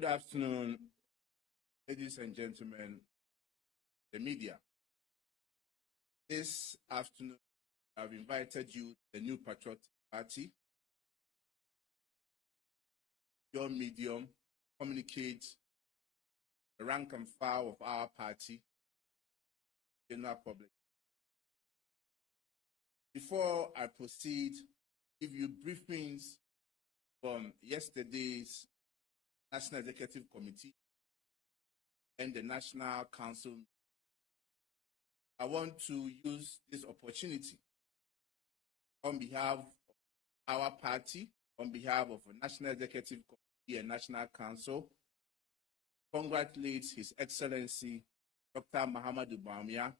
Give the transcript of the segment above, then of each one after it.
Good afternoon, ladies and gentlemen, the media. This afternoon, I've invited you to the new Patriotic Party, your medium, communicate the rank and file of our party, general public. Before I proceed, give you briefings from yesterday's National Executive Committee and the National Council. I want to use this opportunity on behalf of our party, on behalf of the National Executive Committee and National Council, congratulate His Excellency Dr. Mahamudu Bawumia,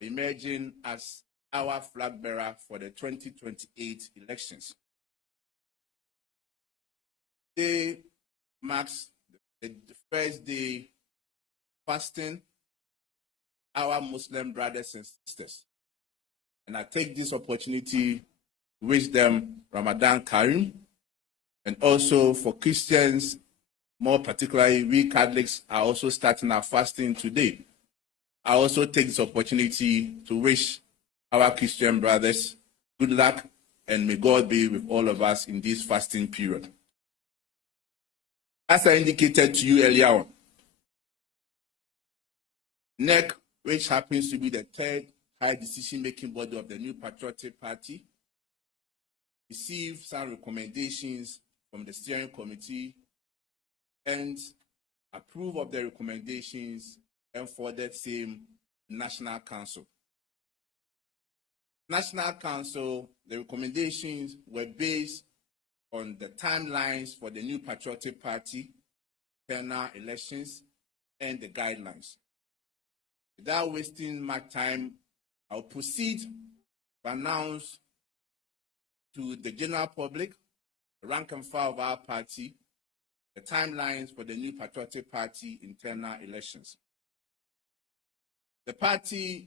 emerging as our flag bearer for the 2028 elections. Today marks the first day fasting our Muslim brothers and sisters. And I take this opportunity to wish them Ramadan Kareem, and also for Christians, more particularly we Catholics are also starting our fasting today. I also take this opportunity to wish our Christian brothers good luck, and may God be with all of us in this fasting period. As I indicated to you earlier on, NEC, which happens to be the third high decision-making body of the new Patriotic Party, received some recommendations from the steering committee and approved of the recommendations and forwarded same National Council. National Council, the recommendations were based on the timelines for the new Patriotic Party, internal elections, and the guidelines. Without wasting much time, I'll proceed to announce to the general public the rank and file of our party, the timelines for the new Patriotic Party internal elections. The party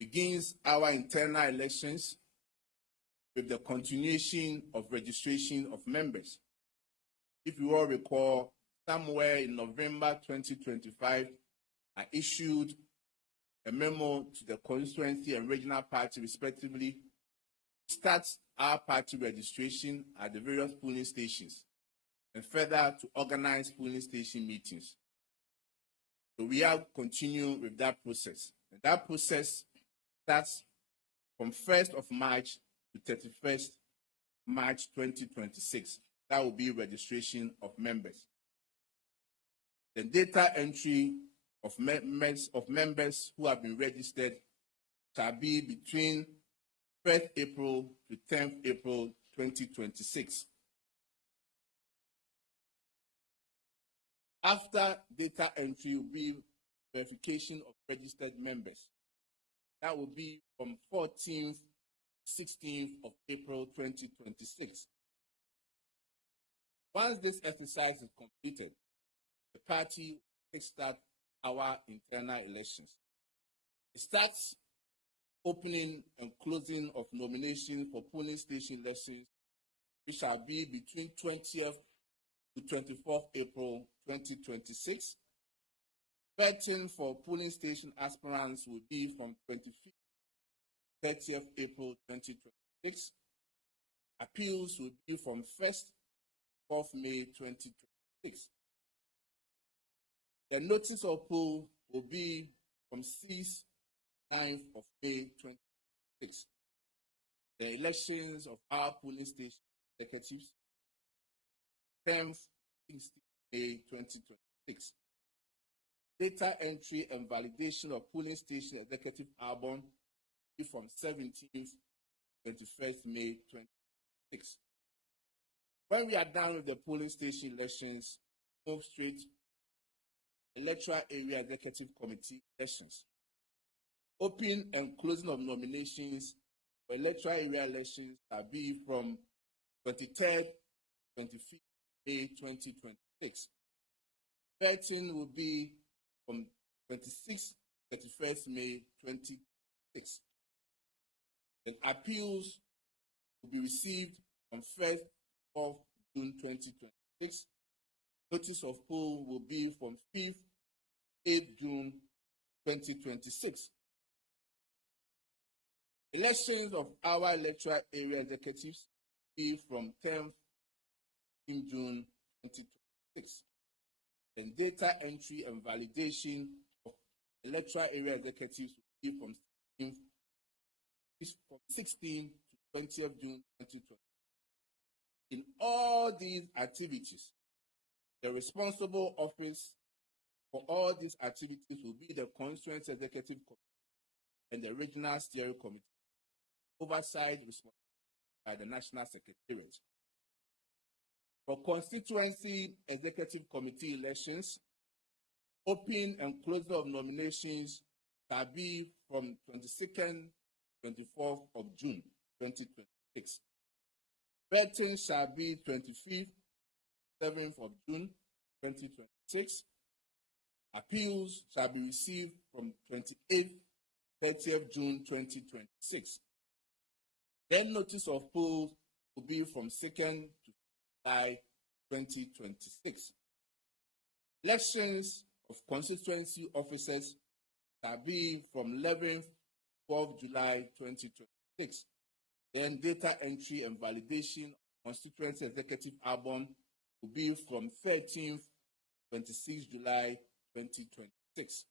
begins our internal elections with the continuation of registration of members. If you all recall, somewhere in November 2025, I issued a memo to the constituency and regional party, respectively, to start our party registration at the various polling stations and further to organize polling station meetings. So we are continuing with that process. And that process starts from 1st of March to 31st March 2026. That will be registration of members. The data entry of members who have been registered shall be between 1st April to 10th April 2026. After data entry will be verification of registered members. That will be from 14th to 16th of April 2026. Once this exercise is completed, the party will start our internal elections. It starts opening and closing of nominations for polling station elections, which shall be between 20th to 24th April 2026. Vetting for polling station aspirants will be from 25th to 30th April 2026. Appeals will be from 1st to 4th May 2026. The notice of poll will be from 6th to 9th of May 2026. The elections of our polling station executives, 10th to 16th May 2026. Data entry and validation of polling station executive album will be from 17th to 21st May 2026. When we are done with the polling station elections, move straight electoral area executive committee elections. Open and closing of nominations for electoral area elections will be from 23rd to 25th May 2026. Voting will be from 26th to 31st May 2026. Then appeals will be received from 1st to 4th June 2026. Notice of poll will be from 5th, 8th June 2026. Elections of our electoral area executives will be from 10th June 2026. Then data entry and validation of electoral area executives will be from 16th to 20th June 2020. In all these activities, the responsible office for all these activities will be the Constituent Executive Committee and the Regional Steering Committee, oversight responsible by the National Secretariat. For Constituency Executive Committee elections, opening and closing of nominations shall be from 22nd, 24th of June 2026. Voting shall be 25th, 7th of June 2026. Appeals shall be received from 28th, 30th June 2026. Then notice of polls will be from 2nd to July 2026. Elections of constituency officers shall be from 11th, 12th July 2026. Then data entry and validation of constituency executive album will be from 13th, 26th July 2026.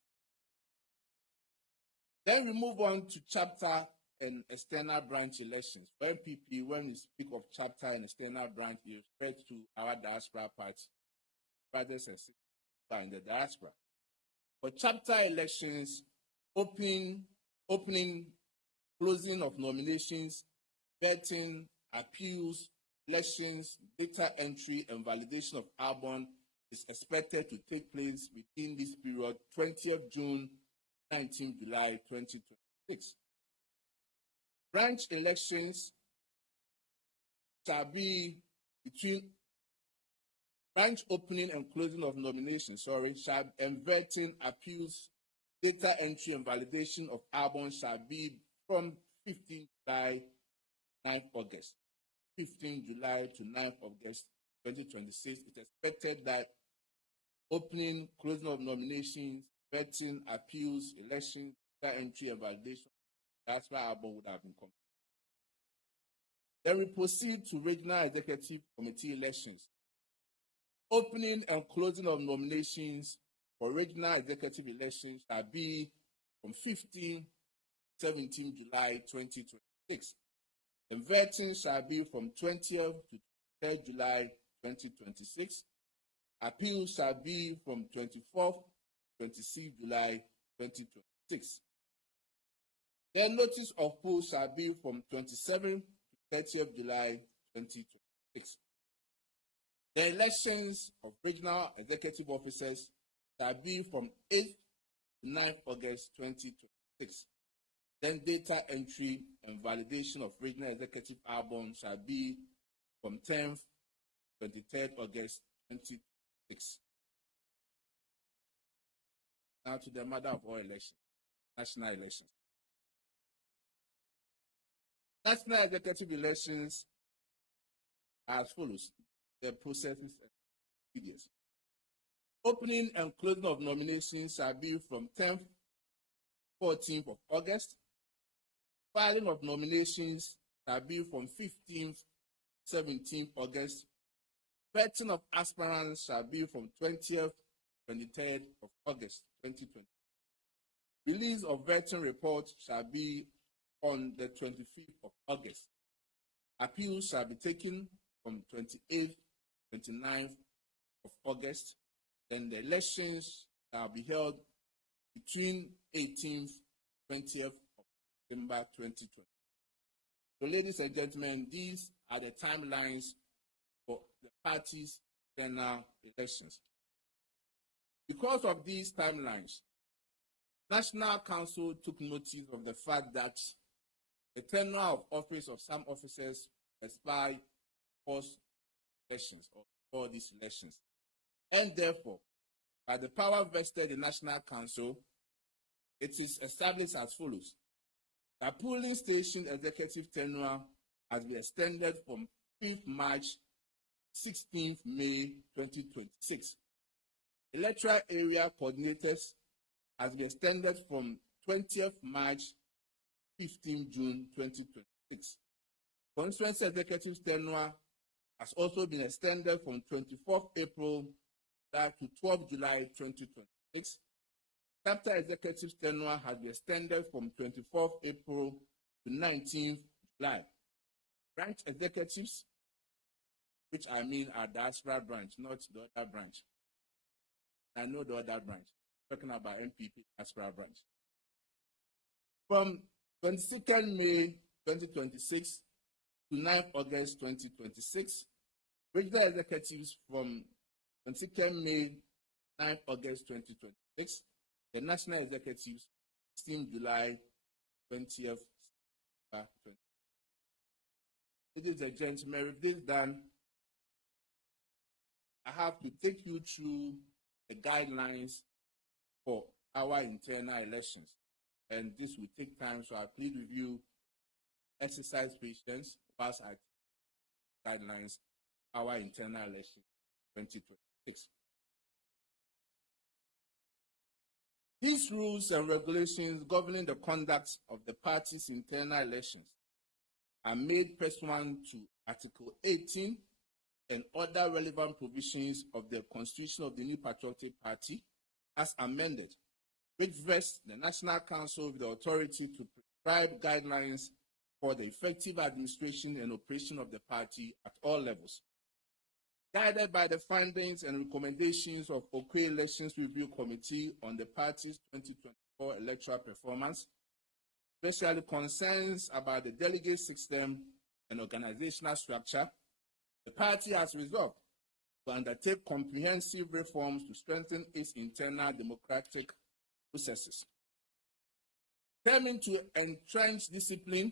Then we move on to chapter and external branch elections. When we speak of chapter and external branch, you refer to our diaspora party, brothers and sisters in the diaspora. For chapter elections, opening, closing of nominations, vetting, appeals, elections, data entry, and validation of album is expected to take place within this period, 20th June, 19th July 2026. Branch elections shall be between branch opening and closing of nominations, and vetting, appeals, data entry, and validation of albums shall be from 15th July, 9th August. 15th July to 9th August 2026. It's expected that opening, closing of nominations, vetting, appeals, elections, data entry, and validation, that's why album would have been completed. Then we proceed to regional executive committee elections. Opening and closing of nominations for regional executive elections shall be from 15th, 17th July 2026. The vetting shall be from 20th to 3rd July 2026. Appeals shall be from 24th to 26th July 2026. Then notice of poll shall be from 27th to 30th July 2026. The elections of regional executive officers shall be from 8th to 9th August 2026. Then data entry and validation of regional executive album shall be from 10th to 23rd August 2026. Now to the matter of all elections, national elections. National executive elections are as follows. The processes and procedures. Opening and closing of nominations shall be from 10th, 14th of August. Filing of nominations shall be from 15th, 17th August. Vetting of aspirants shall be from 20th, 23rd of August 2020. Release of vetting report shall be on the 25th of August. Appeals shall be taken from 28th, 29th of August. Then the elections shall be held between 18th, 20th of September 2020. So, ladies and gentlemen, these are the timelines for the party's general elections. Because of these timelines, National Council took notice of the fact that the tenure of office of some officers expire post elections or before these elections. And therefore, by the power vested in National Council, it is established as follows. The polling station executive tenure has been extended from 5th March 16th May 2026. Electoral area coordinators has been extended from 20th March 15 June 2026. Constituency executive tenure has also been extended from 24th April to 12 July 2026. Chapter executive tenure has been extended from 24th April to 19th July. Branch executives, which I mean are diaspora branch, not the other branch. I know the other branch. I'm talking about MPP diaspora branch. From 22nd May 2026 to 9th August 2026, regional executives from 22nd May 9th August 2026, the national executives 16 July 20th. Ladies and gentlemen, with this done, I have to take you through the guidelines for our internal elections. And this will take time, so I plead with you, exercise patience whilst I take guidelines for our internal election 2026. These rules and regulations governing the conduct of the party's internal elections are made pursuant to Article 18 and other relevant provisions of the Constitution of the New Patriotic Party as amended, which vests the National Council with the authority to prescribe guidelines for the effective administration and operation of the party at all levels. Guided by the findings and recommendations of Okwe Elections Review Committee on the party's 2024 electoral performance, especially concerns about the delegate system and organizational structure, the party has resolved to undertake comprehensive reforms to strengthen its internal democratic processes. Determined to entrench discipline,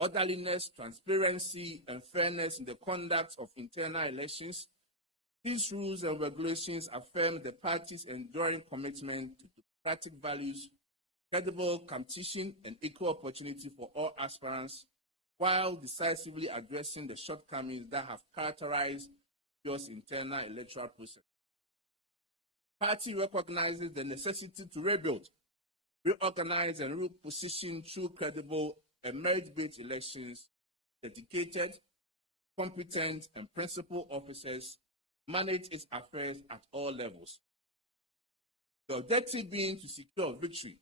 orderliness, transparency, and fairness in the conduct of internal elections, these rules and regulations affirm the party's enduring commitment to democratic values, credible competition, and equal opportunity for all aspirants, while decisively addressing the shortcomings that have characterized your internal electoral process. The party recognizes the necessity to rebuild, reorganize, and reposition through credible and merit-based elections, dedicated, competent, and principled officers manage its affairs at all levels. The objective being to secure victory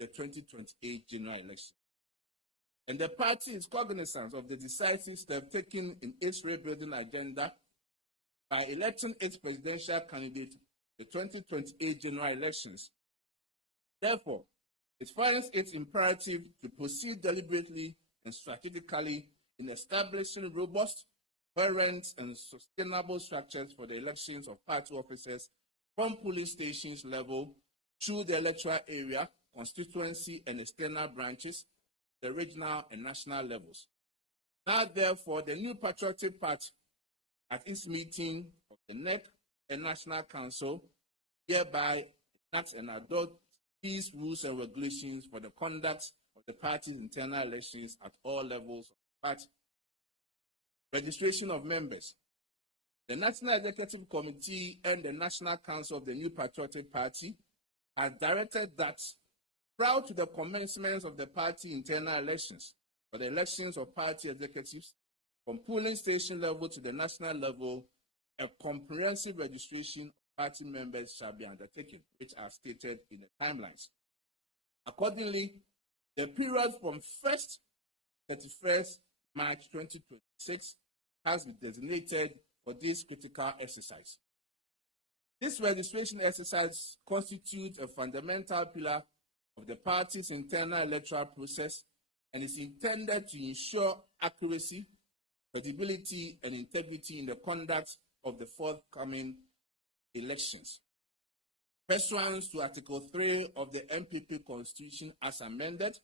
in the 2028 general election. And the party is cognizant of the decisive step taken in its rebuilding agenda by electing its presidential candidate in the 2028 general elections. Therefore, it finds it imperative to proceed deliberately and strategically in establishing robust, coherent, and sustainable structures for the elections of party officers from polling stations level through the electoral area, constituency, and external branches, the regional and national levels. Now, therefore, the New Patriotic Party, at its meeting of the NEC and National Council, hereby enacts and adopts these rules and regulations for the conduct of the party's internal elections at all levels of the party. Registration of members. The National Executive Committee and the National Council of the New Patriotic Party has directed that prior to the commencement of the party internal elections for the elections of party executives from polling station level to the national level, a comprehensive registration of party members shall be undertaken, which are stated in the timelines. Accordingly, the period from 1st to 31st March 2026 has been designated for this critical exercise. This registration exercise constitutes a fundamental pillar of the party's internal electoral process and is intended to ensure accuracy, credibility, and integrity in the conduct of the forthcoming elections. Pursuant to Article 3 of the MPP Constitution as amended,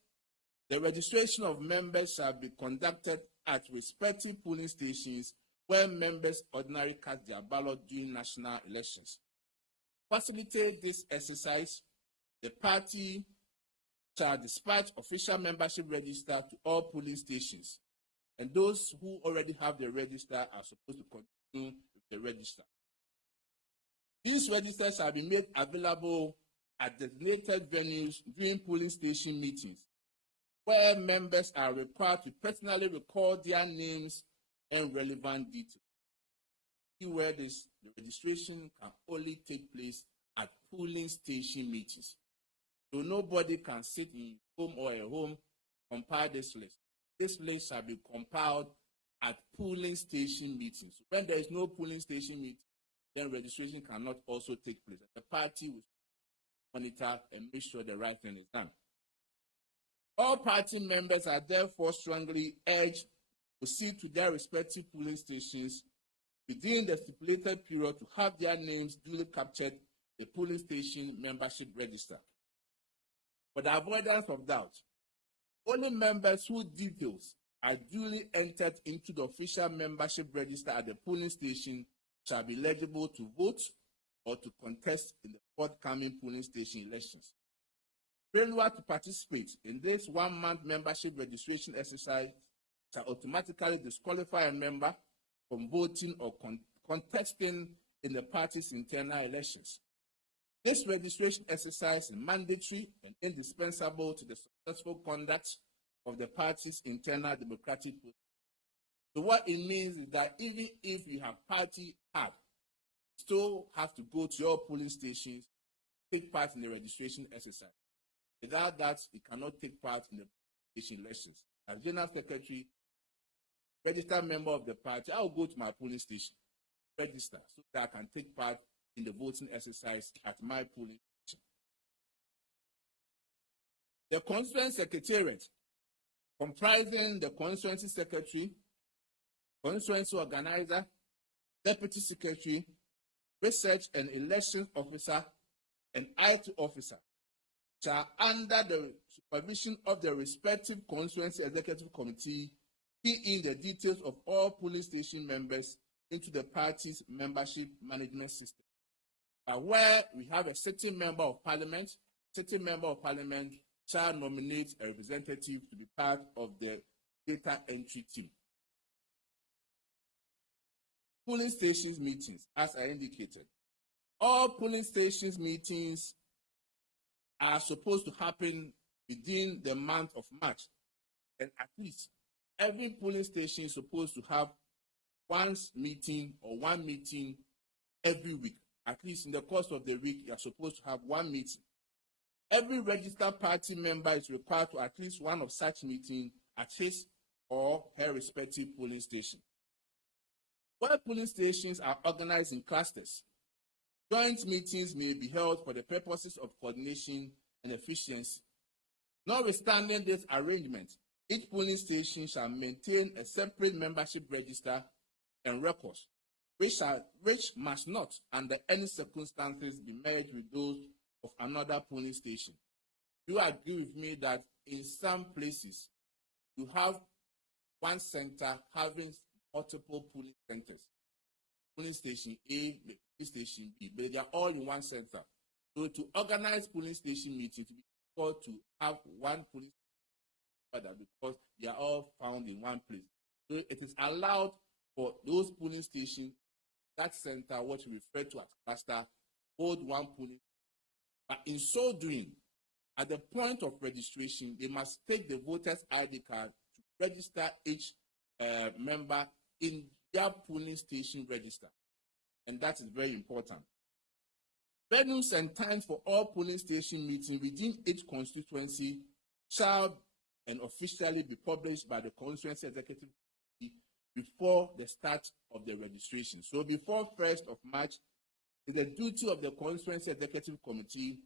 the registration of members shall be conducted at respective polling stations where members ordinarily cast their ballot during national elections. To facilitate this exercise, the party shall dispatch official membership register to all polling stations, and those who already have the register are supposed to continue with the register. These registers shall be made available at designated venues during polling station meetings, where members are required to personally record their names and relevant details. Where the registration can only take place at polling station meetings. So nobody can sit in home or at home compile this list. This list shall be compiled at polling station meetings. So when there is no polling station meeting, then registration cannot also take place. The party will monitor and make sure the right thing is done. All party members are therefore strongly urged to see to their respective polling stations within the stipulated period to have their names duly captured in the polling station membership register. For the avoidance of doubt, only members whose details are duly entered into the official membership register at the polling station shall be eligible to vote or to contest in the forthcoming polling station elections. Failure to participate in this 1-month membership registration exercise shall automatically disqualify a member from voting or contesting in the party's internal elections. This registration exercise is mandatory and indispensable to the successful conduct of the party's internal democratic process. So what it means is that even if you have party card, you still have to go to your polling stations, take part in the registration exercise. Without that, you cannot take part in the station elections. As General Secretary, registered member of the party, I will go to my polling station, register, so that I can take part in the voting exercise at my polling station. The Constituency Secretariat, comprising the Constituency Secretary, Constituency Organizer, Deputy Secretary, Research and Elections Officer, and IT Officer, shall, under the supervision of the respective Constituency Executive Committee, key in the details of all polling station members into the party's membership management system. Where we have a sitting member of parliament shall nominate a representative to be part of the data entry team. Polling stations meetings, as I indicated. All polling stations meetings are supposed to happen within the month of March, and at least every polling station is supposed to have one meeting every week. At least in the course of the week, you are supposed to have one meeting. Every registered party member is required to at least one of such meetings at his or her respective polling station. Where polling stations are organized in clusters, joint meetings may be held for the purposes of coordination and efficiency. Notwithstanding this arrangement, each polling station shall maintain a separate membership register and records, which must not, under any circumstances, be merged with those of another polling station. You agree with me that in some places, you have one center having multiple polling centers. Polling station A, polling station B, but they are all in one center. So to organize polling station meetings, to be able to have one polling station because they are all found in one place. So it is allowed for those polling stations, that center, what we refer to as cluster, hold one polling. But in so doing, at the point of registration, they must take the voter's ID card to register each member in their polling station register. And that is very important. Venues and times for all polling station meetings within each constituency shall and officially be published by the Constituency Executive Committee before the start of the registration. So before 1st of March, it is the duty of the Constituency Executive Committee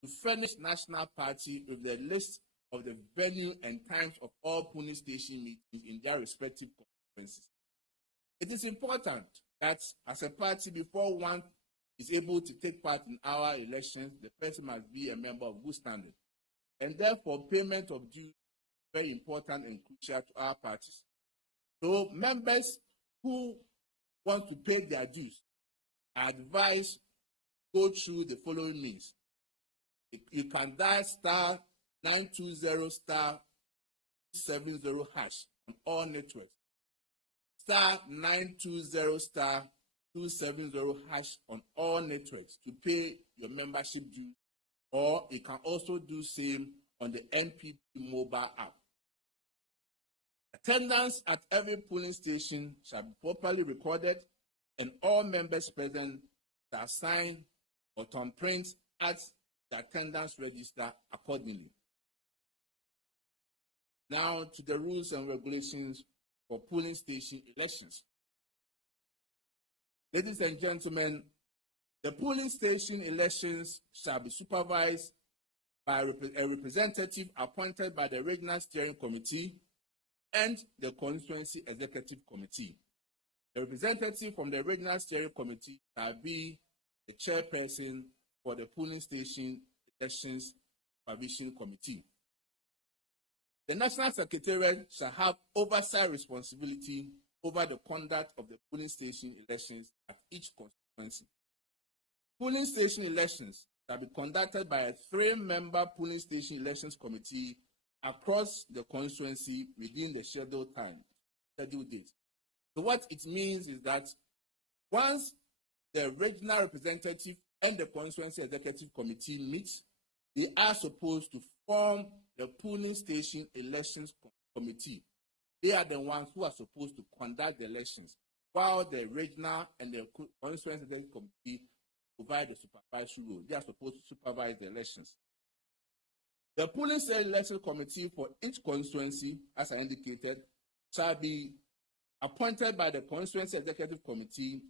to furnish National Party with the list of the venue and times of all polling station meetings in their respective constituencies. It is important that as a party, before one is able to take part in our elections, the person must be a member of good standing. And therefore, payment of dues is very important and crucial to our parties. So members who want to pay their dues are advised go through the following means. You can dial *920*70# on all networks. *920*270# on all networks to pay your membership dues, or you can also do same on the NPP mobile app. Attendance at every polling station shall be properly recorded, and all members present shall sign or thumbprint at the attendance register accordingly. Now to the rules and regulations for polling station elections. Ladies and gentlemen, the polling station elections shall be supervised by a representative appointed by the Regional Steering Committee and the Constituency Executive Committee. The representative from the Regional Steering Committee shall be the chairperson for the polling station elections supervision committee. The National Secretariat shall have oversight responsibility over the conduct of the polling station elections at each constituency. Polling station elections shall be conducted by a 3-member polling station elections committee across the constituency within the scheduled date. So what it means is that once the regional representative and the constituency executive committee meet, they are supposed to form the polling station elections committee. They are the ones who are supposed to conduct the elections, while the regional and the constituency executive committee provide the supervisory role. They are supposed to supervise the elections. The polling station election committee for each constituency, as I indicated, shall be appointed by the constituency executive committee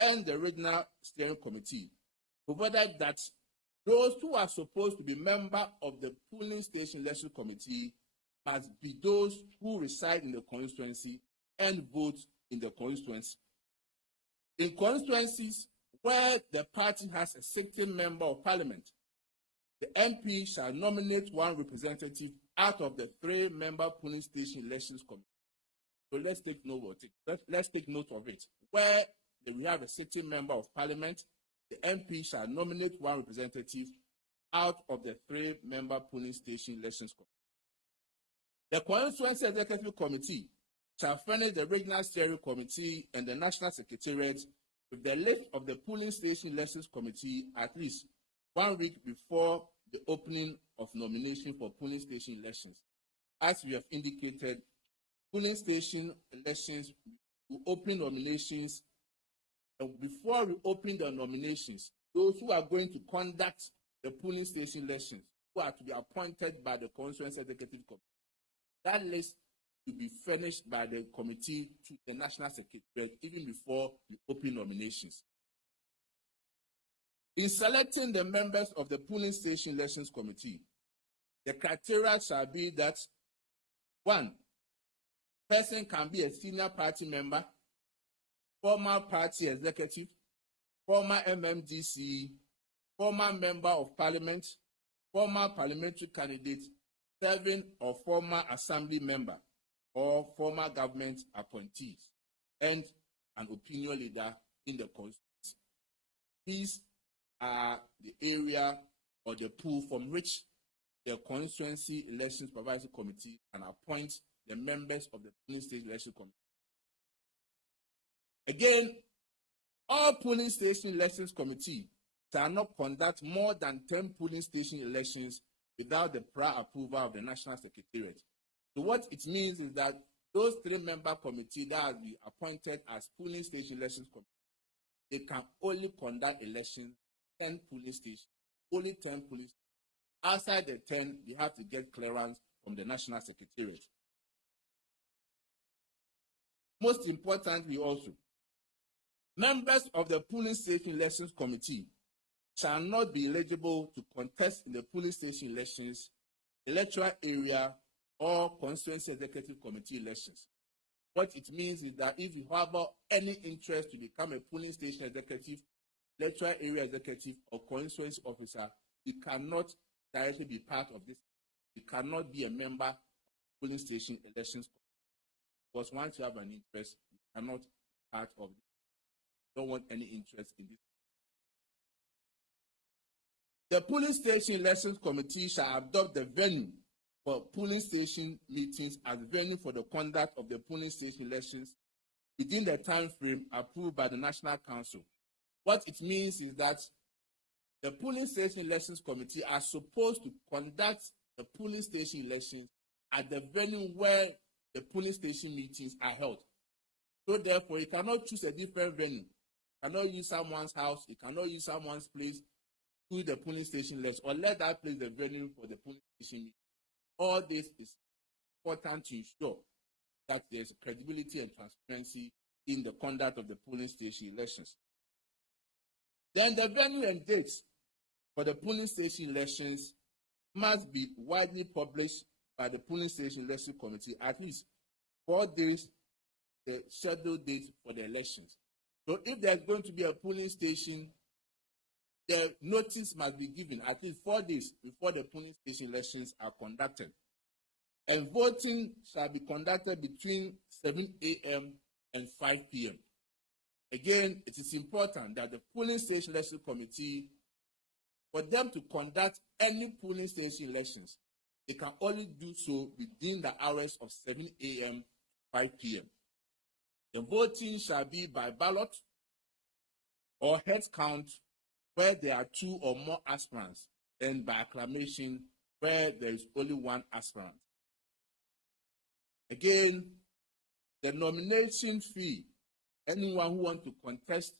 and the regional steering committee, provided that those who are supposed to be members of the polling station election committee must be those who reside in the constituency and vote in the constituency. In constituencies where the party has a sitting member of parliament, the MP shall nominate one representative out of the 3-member polling station elections committee. So let's take note of it. Let's take note of it. Where we have a sitting member of parliament, the MP shall nominate one representative out of the 3-member polling station elections committee. The Constituency Executive Committee shall furnish the Regional Steering Committee and the National Secretariat with the list of the polling station elections committee at least 1 week before the opening of nomination for polling station elections. As we have indicated, polling station elections will open nominations, and before we open the nominations, those who are going to conduct the polling station elections, who are to be appointed by the Constituency Executive Committee, that list will be furnished by the committee to the National Secretariat even before the open nominations. In selecting the members of the polling station elections committee, the criteria shall be that 1, person can be a senior party member, former party executive, former MMDC, former member of parliament, former parliamentary candidate, serving or former assembly member or former government appointees, and an opinion leader in the constituency. These are the area or the pool from which the Constituency Elections Supervisory Committee can appoint the members of the polling station election committee. Again, all polling station elections committee shall not conduct more than 10 polling station elections without the prior approval of the National Secretariat. So what it means is that those 3-member committee that will be appointed as polling station elections committee, they can only conduct elections 10 polling stations, only 10 polling stations. Outside the 10, they have to get clearance from the National Secretariat. Most importantly also, members of the polling station elections committee shall not be eligible to contest in the polling station elections, electoral area, or constituency executive committee elections. What it means is that if you have any interest to become a polling station executive, electoral area executive, or constituency officer, you cannot directly be part of this. You cannot be a member of the polling station elections committee. Because once you have an interest, you cannot be part of this. You don't want any interest in this. The polling station elections committee shall adopt the venue for polling station meetings as venue for the conduct of the polling station elections within the time frame approved by the National Council. What it means is that the polling station elections committee are supposed to conduct the polling station elections at the venue where the polling station meetings are held. So therefore, you cannot choose a different venue. You cannot use someone's house. You cannot use someone's place to the polling station elections, or let that place the venue for the polling station meeting. All this is important to ensure that there's credibility and transparency in the conduct of the polling station elections. Then the venue and dates for the polling station elections must be widely published by the polling station election committee at least 4 days the scheduled date for the elections. So if there's going to be a polling station, the notice must be given at least 4 days before the polling station elections are conducted. And voting shall be conducted between 7 a.m. and 5 p.m. Again, it is important that the polling station election committee, for them to conduct any polling station elections, they can only do so within the hours of 7 a.m. to 5 p.m. The voting shall be by ballot or head count where there are 2 or more aspirants, and by acclamation where there is only 1 aspirant. Again, the nomination fee, anyone who wants to contest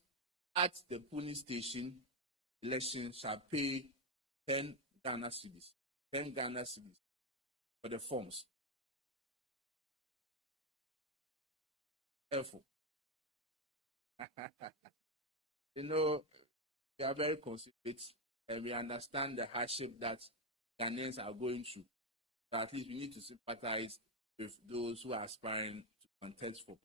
at the polling station election shall pay 10 Ghana cedis. 10 Ghana cedis for the forms. Therefore, you know, we are very considerate and we understand the hardship that Ghanaians are going through. So at least we need to sympathize with those who are aspiring to contest for.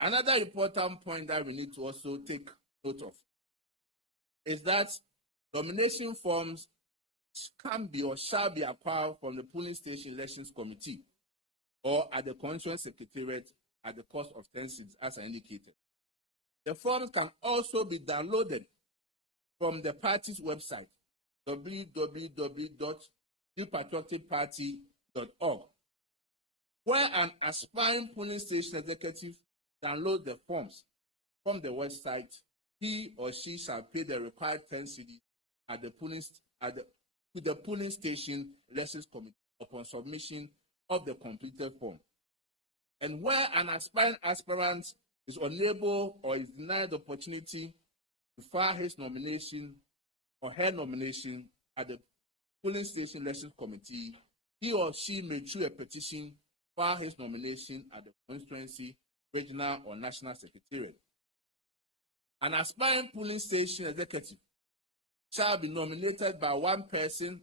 Another important point that we need to also take note of is that nomination forms can be or shall be acquired from the polling station elections committee or at the constituent secretariat at the cost of 10 cedis, as I indicated. The forms can also be downloaded from the party's website, www.thepatrioticparty.org, where an aspiring polling station executive download the forms from the website. He or she shall pay the required 10 cedis at the polling to the polling station elections committee upon submission of the completed form. And where an aspirant is unable or is denied the opportunity to file his nomination or her nomination at the polling station elections committee, he or she may choose a petition, file his nomination at the constituency, regional, or national secretariat. An aspiring polling station executive shall be nominated by 1 person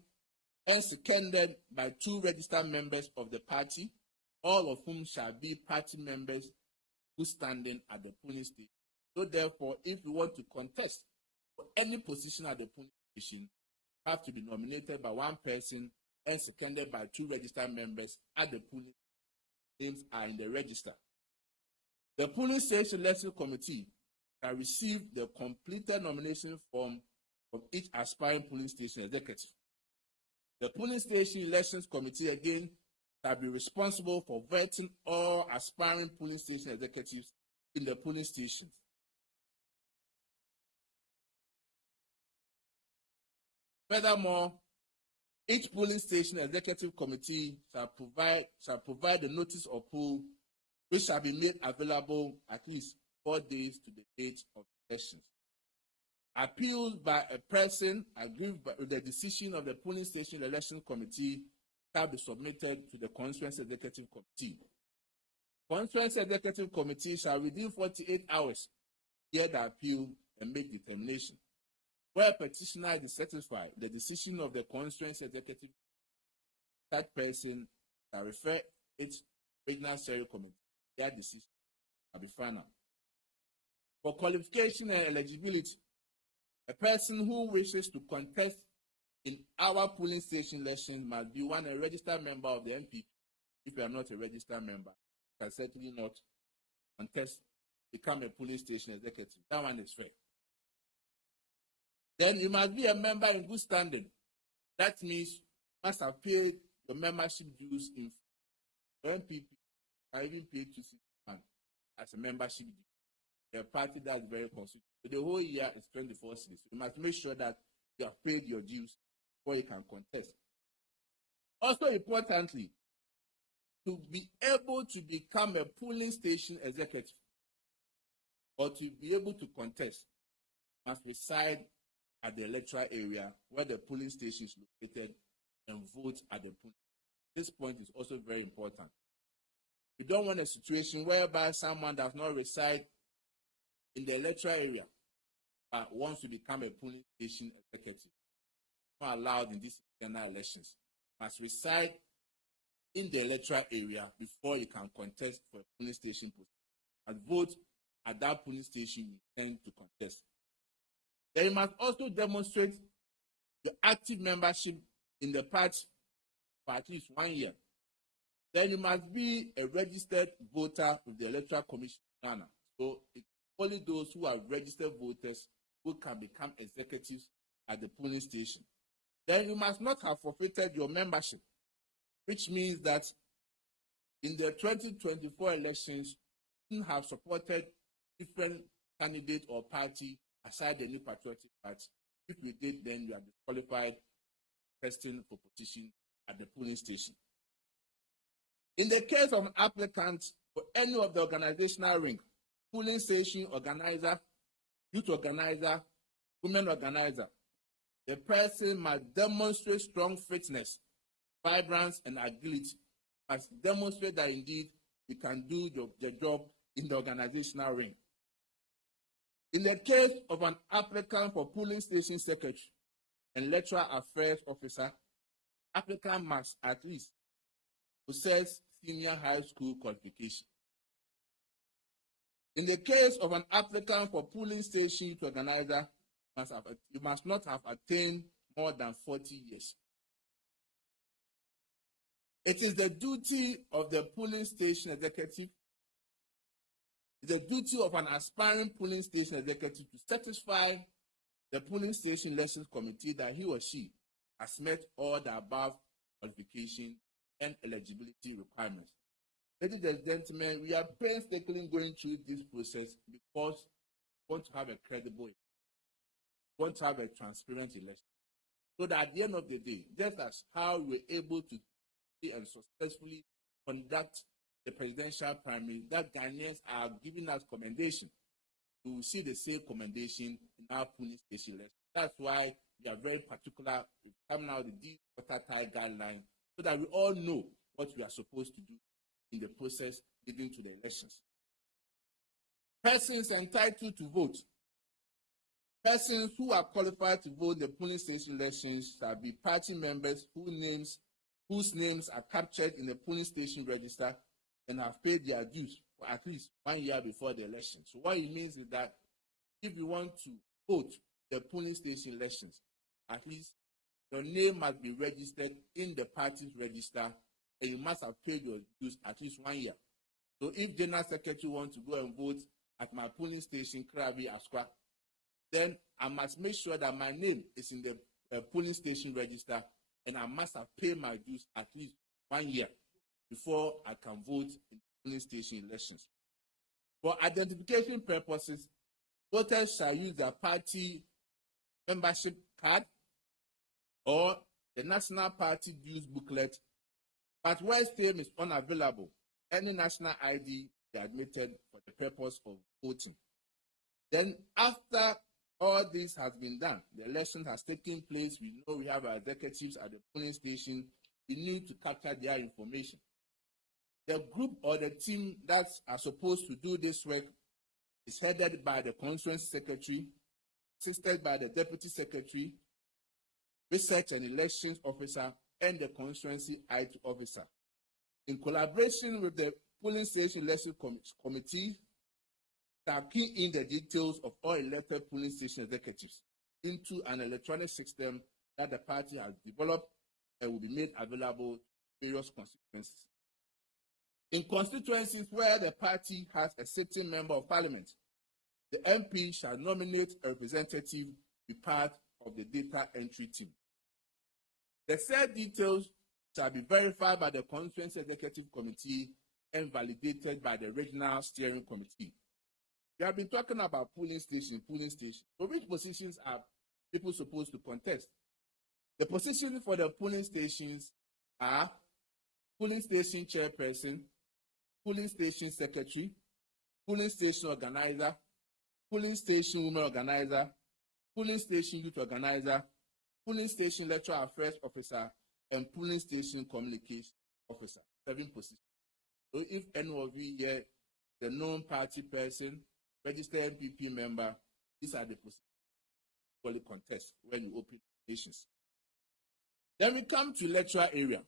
and seconded by 2 registered members of the party, all of whom shall be party members who standing at the polling station. So therefore, if you want to contest for any position at the polling station, you have to be nominated by 1 person and seconded by 2 registered members at the polling. Names are in the register. The polling station election committee can receive the completed nomination form from each aspiring polling station executive. The polling station elections committee again shall be responsible for vetting all aspiring polling station executives in the polling stations. Furthermore, each polling station executive committee shall provide the notice of poll, which shall be made available at least 4 days to the date of elections. Appeals by a person aggrieved with the decision of the polling station election committee shall be submitted to the constituency executive committee. Constituency executive committee shall within 48 hours hear the appeal and make determination. Where petitioner is dissatisfied with the decision of the constituency executive, that person shall refer it regional steering committee. That decision shall be final. For qualification and eligibility, a person who wishes to contest in our polling station election must be 1, a registered member of the MPP. If you are not a registered member, you can certainly not contest, become a polling station executive. That one is fair. Then you must be a member in good standing. That means you must have paid the membership dues in the MPP I even pay 261 as a membership. The party that's very constitutional. So the whole year is 24 cities. So you must make sure that you have paid your dues before you can contest. Also importantly, to be able to become a polling station executive or to be able to contest, must reside at the electoral area where the polling station is located and vote at the polling. This point is also very important. We don't want a situation whereby someone does not reside in the electoral area but wants to become a polling station executive. Not allowed in these general elections. Must reside in the electoral area before you can contest for a polling station position. And vote at that polling station you intend to contest. Then you must also demonstrate your active membership in the party for at least 1 year. Then you must be a registered voter with the Electoral Commission of Ghana. So it's only those who are registered voters who can become executives at the polling station. Then you must not have forfeited your membership, which means that in the 2024 elections, you have supported different candidate or party aside the New Patriotic Party. If you did, then you are disqualified testing for position at the polling station. In the case of an applicant for any of the organizational ring, polling station organizer, youth organizer, women organizer, the person must demonstrate strong fitness, vibrance, and agility. Must demonstrate that indeed you can do the job in the organizational ring. In the case of an applicant for polling station secretary and electoral affairs officer, applicant must at least possess senior high school qualification. In the case of an applicant for polling station organizer, you must not have attained more than 40 years. It is the duty of the polling station executive, the duty of an aspiring polling station executive to satisfy the polling station elections committee that he or she has met all the above qualification and eligibility requirements. Ladies and gentlemen, we are painstakingly going through this process because we want to have a credible election. We want to have a transparent election. So that at the end of the day, just as how we were able to and successfully conduct the presidential primary, that Ghanaians are giving us commendation. We will see the same commendation in our polling station election. That's why we are very particular with coming out with these quartile guidelines so that we all know what we are supposed to do in the process leading to the elections. Persons entitled to vote. Persons who are qualified to vote in the polling station elections shall be party members whose names are captured in the polling station register and have paid their dues for at least 1 year before the election. So what it means is that if you want to vote the polling station elections, at least your name must be registered in the party's register and you must have paid your dues at least 1 year. So if General Secretary wants to go and vote at my polling station, Krabi, Asqua, then I must make sure that my name is in the polling station register and I must have paid my dues at least 1 year before I can vote in polling station elections. For identification purposes, voters shall use their party membership card or the National Party dues booklet, but where same is unavailable, any national ID is admitted for the purpose of voting. Then after all this has been done, the election has taken place, we know we have our executives at the polling station, we need to capture their information. The group or the team that are supposed to do this work is headed by the constituency secretary, assisted by the deputy secretary, research and elections officer, and the constituency IT officer. In collaboration with the polling station election committee, they are keying in the details of all elected polling station executives into an electronic system that the party has developed and will be made available to various constituencies. In constituencies where the party has a sitting member of parliament, the MP shall nominate a representative to be part of the data entry team. The said details shall be verified by the constituency executive committee and validated by the Regional Steering Committee. We have been talking about polling stations. So which positions are people supposed to contest? The positions for the polling stations are polling station chairperson, polling station secretary, polling station organizer, polling station women organizer, polling station youth organizer, polling station electoral affairs officer, and polling station communication officer. 7 positions. So if any of you here, the known party person, registered MPP member, these are the positions you contest when you open stations. Then we come to electoral area.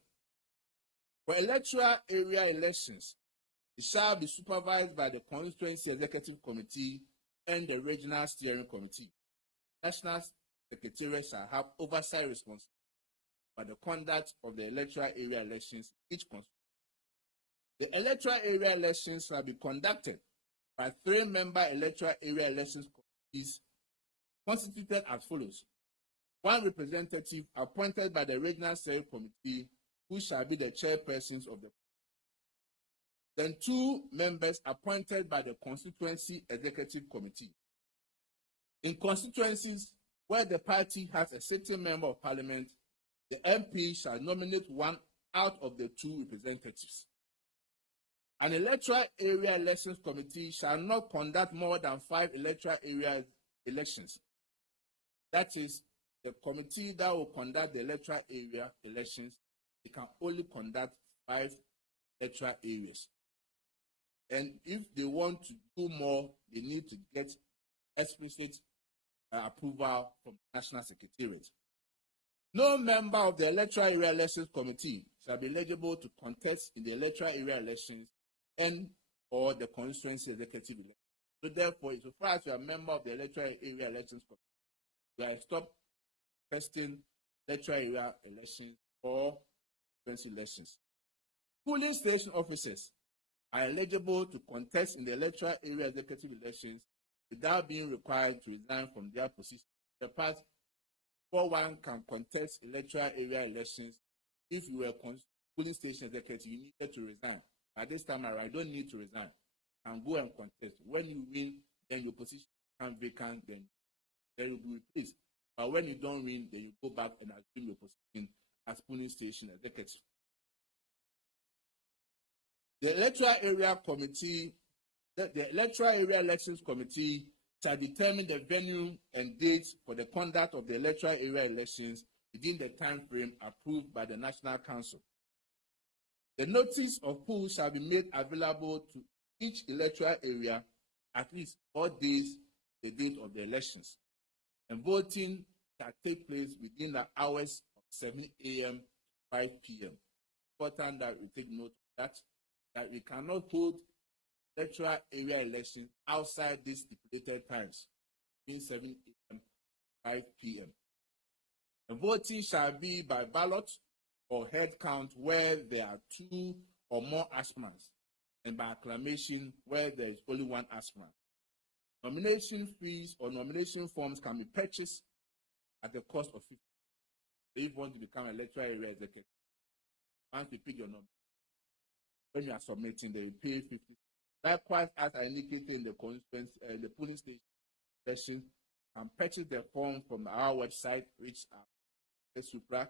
For electoral area elections, it shall be supervised by the Constituency Executive Committee and the Regional Steering Committee. National Secretariat shall have oversight responsibility for the conduct of the electoral area elections in each constituency. The electoral area elections shall be conducted by 3-member electoral area elections committees constituted as follows: 1 representative appointed by the Regional Steering Committee, who shall be the chairpersons of the. Then 2 members appointed by the Constituency Executive Committee. In constituencies where the party has a sitting member of parliament, the MP shall nominate 1 out of the 2 representatives. An electoral area elections committee shall not conduct more than 5 electoral area elections. That is, the committee that will conduct the electoral area elections, they can only conduct 5 electoral areas. And if they want to do more, they need to get explicit approval from the National Secretariat. No member of the Electoral Area Elections Committee shall be eligible to contest in the electoral area elections and or the constituency executive election. So therefore, so far as you are a member of the Electoral Area Elections Committee, you are stop testing electoral area elections or constituency elections. Polling station officers are eligible to contest in the electoral area executive elections without being required to resign from their position. The part 4-1 can contest electoral area elections if you were polling station executive, you needed to resign. At this time around, you don't need to resign. You can go and contest. When you win, then your position becomes vacant, then you will be replaced. But when you don't win, then you go back and assume your position as polling station executive. The electoral area committee, the electoral area elections committee shall determine the venue and dates for the conduct of the electoral area elections within the time frame approved by the National Council. The notice of poll shall be made available to each electoral area at least 4 days the date of the elections. And voting shall take place within the hours of 7 a.m. to 5 p.m. Important that we take note of that we cannot hold electoral area elections outside these stipulated times, between 7 a.m. to 5 p.m. The voting shall be by ballot or head count where there are 2 or more aspirants, and by acclamation where there is only 1 aspirant. Nomination fees or nomination forms can be purchased at the cost of 50. If you want to become an electoral area executive, once you pick your number, when you are submitting, they will pay 50. Likewise, as I indicated in the constituency, the polling station session, can purchase the form from our website, which are Supra,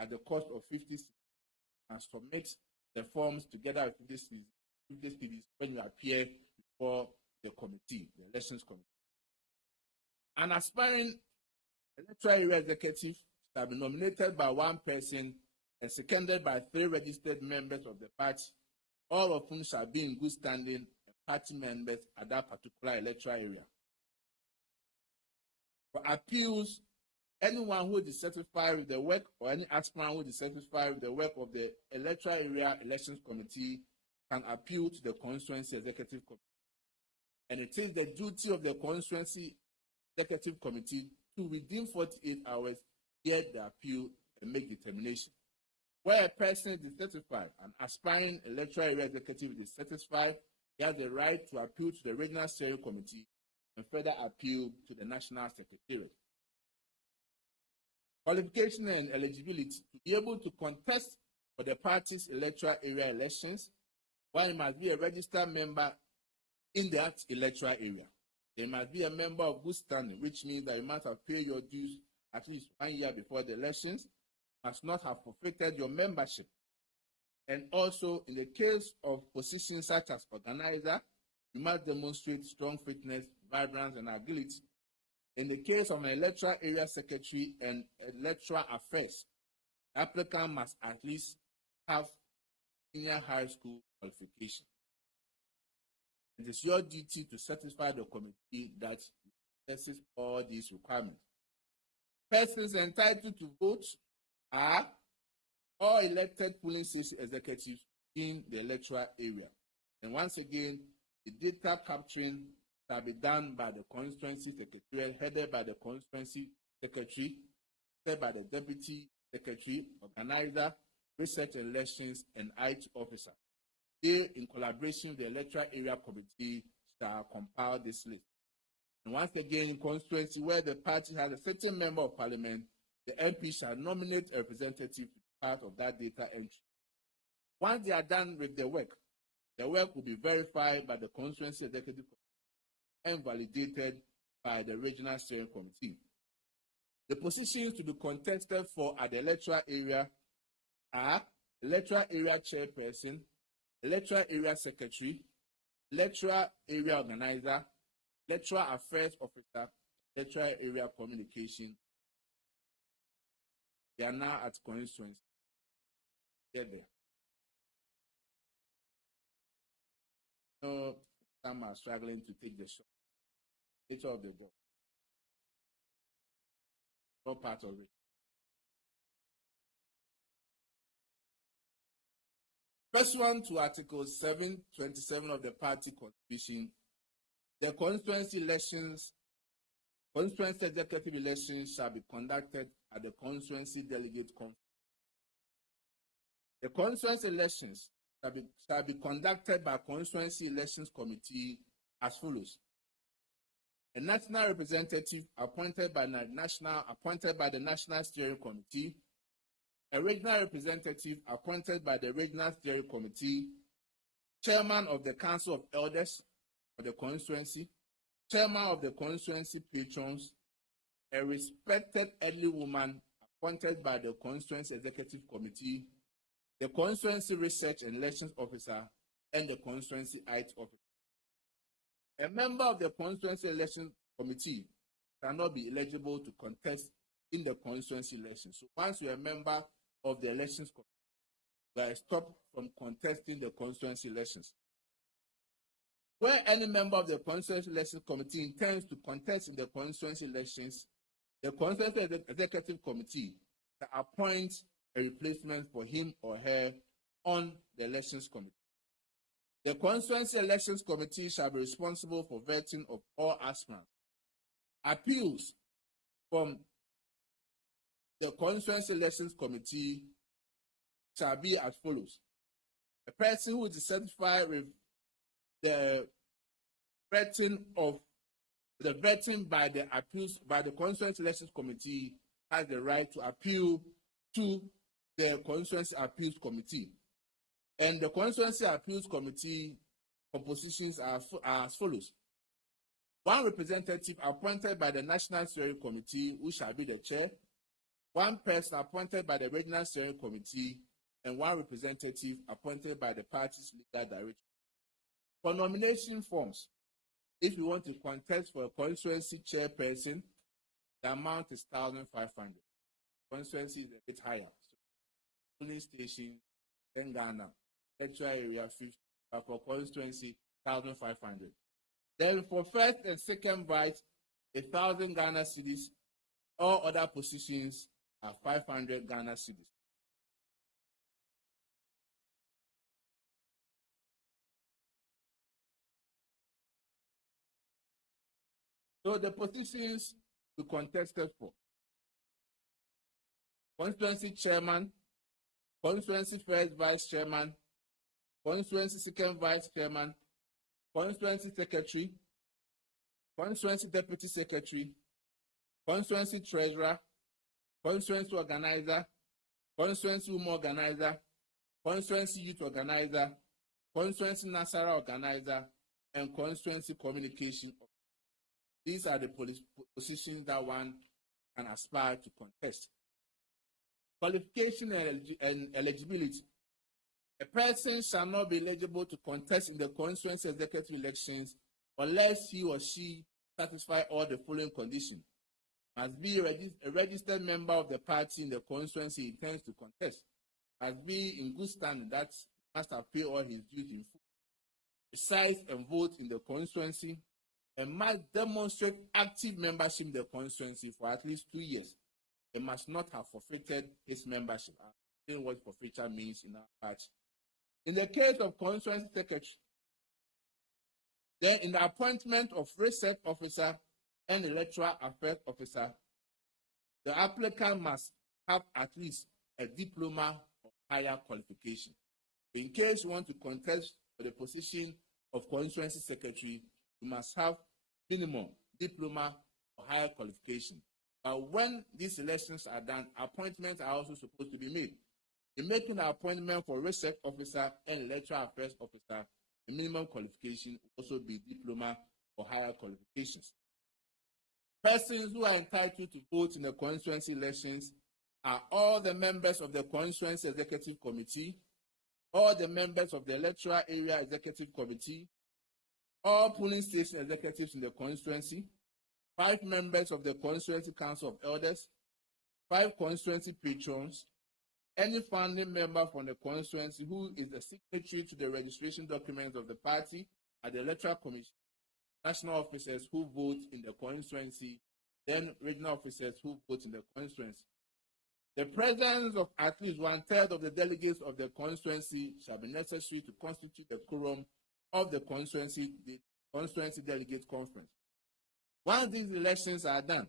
at the cost of 50 cedis, and submit the forms together with 50 cedis when you appear before the committee, the elections committee. An aspiring electoral area executive shall be nominated by 1 person and seconded by 3 registered members of the party, all of whom shall be in good standing and party members at that particular electoral area. For appeals, anyone who is dissatisfied with the work or any aspirant who is dissatisfied with the work of the electoral area elections committee can appeal to the constituency executive committee. And it is the duty of the constituency executive committee to, within 48 hours, hear the appeal and make determination. Where a person is dissatisfied, an aspiring electoral area executive is dissatisfied, he has the right to appeal to the Regional Steering Committee and further appeal to the National Secretariat. Qualification and eligibility: to be able to contest for the party's electoral area elections, One, must be a registered member in that electoral area. They must be a member of good standing, which means that you must have paid your dues at least 1 year before the elections, must not have forfeited your membership. And also, in the case of positions such as organizer, you must demonstrate strong fitness, vibrance, and agility. In the case of an electoral area secretary and electoral affairs, the applicant must at least have senior high school qualification. It is your duty to satisfy the committee that possesses all these requirements. Persons entitled to vote are all elected polling station executives in the electoral area. And once again, the data capturing shall be done by the constituency secretary, headed by the constituency secretary, headed by the deputy secretary, organizer, research and elections, and IT officer. They, in collaboration with the electoral area committee, shall compile this list. And once again, in constituency where the party has a certain member of parliament, the MP shall nominate a representative to be part of that data entry. Once they are done with the work will be verified by the constituency executive committee and validated by the regional steering committee. The positions to be contested for at the electoral area are electoral area chairperson, electoral area secretary, electoral area organizer, electoral affairs officer, electoral area communication. They are now at constituency. They're there. So some are struggling to take the shot. Nature of the ball. Not part of it. Pursuant to Article 727 of the party constitution, the constituency executive elections shall be conducted at the constituency delegate conference. The constituency elections shall be conducted by constituency elections committee as follows: a national representative appointed by the national steering committee, a regional representative appointed by the regional steering committee, chairman of the council of elders for the constituency, chairman of the constituency patrons, a respected elderly woman appointed by the constituency executive committee, the constituency research and elections officer, and the constituency IT officer. A member of the constituency election committee cannot be eligible to contest in the constituency elections. So once you're a member of the elections committee, you are stopped from contesting the constituency elections. Where any member of the constituency election committee intends to contest in the constituency elections, the constituency executive committee can appoint a replacement for him or her on the elections committee. The constituency elections committee shall be responsible for vetting of all aspirants. Appeals from the constituency elections committee shall be as follows: a person who is certified with the vetting by the constituency elections committee has the right to appeal to the constituency appeals committee. And the constituency appeals committee compositions are as follows: one representative appointed by the national steering committee, who shall be the chair, one person appointed by the regional steering committee, and one representative appointed by the party's legal director. For nomination forms, if you want to contest for a constituency chairperson, the amount is 1,500. Constituency is a bit higher. So, polling station, 10 Ghana, electoral area 50, but for constituency 1,500. Then for first and second vice, 1,000 Ghana cedis. All other positions are 500 Ghana cedis. So the positions to contested for: constituency chairman, constituency first vice chairman, constituency second vice chairman, constituency secretary, constituency deputy secretary, constituency treasurer, constituency organizer, constituency women organizer, constituency youth organizer, constituency national organizer, and constituency communication. These are the positions that one can aspire to contest. Qualification and eligibility. A person shall not be eligible to contest in the constituency executive elections unless he or she satisfy all the following conditions. Must be a registered member of the party in the constituency he intends to contest. Must be in good standing, that must have paid all his dues in full. Reside and vote in the constituency, and must demonstrate active membership in the constituency for at least 2 years. He must not have forfeited his membership. I don't know what forfeiture means in our party. In the case of constituency secretary, then in the appointment of research officer and electoral affairs officer, the applicant must have at least a diploma or higher qualification. In case you want to contest for the position of constituency secretary, you must have minimum diploma or higher qualification. But when these elections are done, appointments are also supposed to be made. In making the appointment for research officer and electoral affairs officer, the minimum qualification will also be diploma or higher qualifications. Persons who are entitled to vote in the constituency elections are all the members of the constituency executive committee, all the members of the electoral area executive committee, all polling station executives in the constituency, 5 members of the constituency council of elders, 5 constituency patrons, any founding member from the constituency who is a signatory to the registration documents of the party at the electoral commission, national officers who vote in the constituency, then regional officers who vote in the constituency. The presence of at least 1/3 of the delegates of the constituency shall be necessary to constitute the quorum of the constituency delegate conference. Once these elections are done,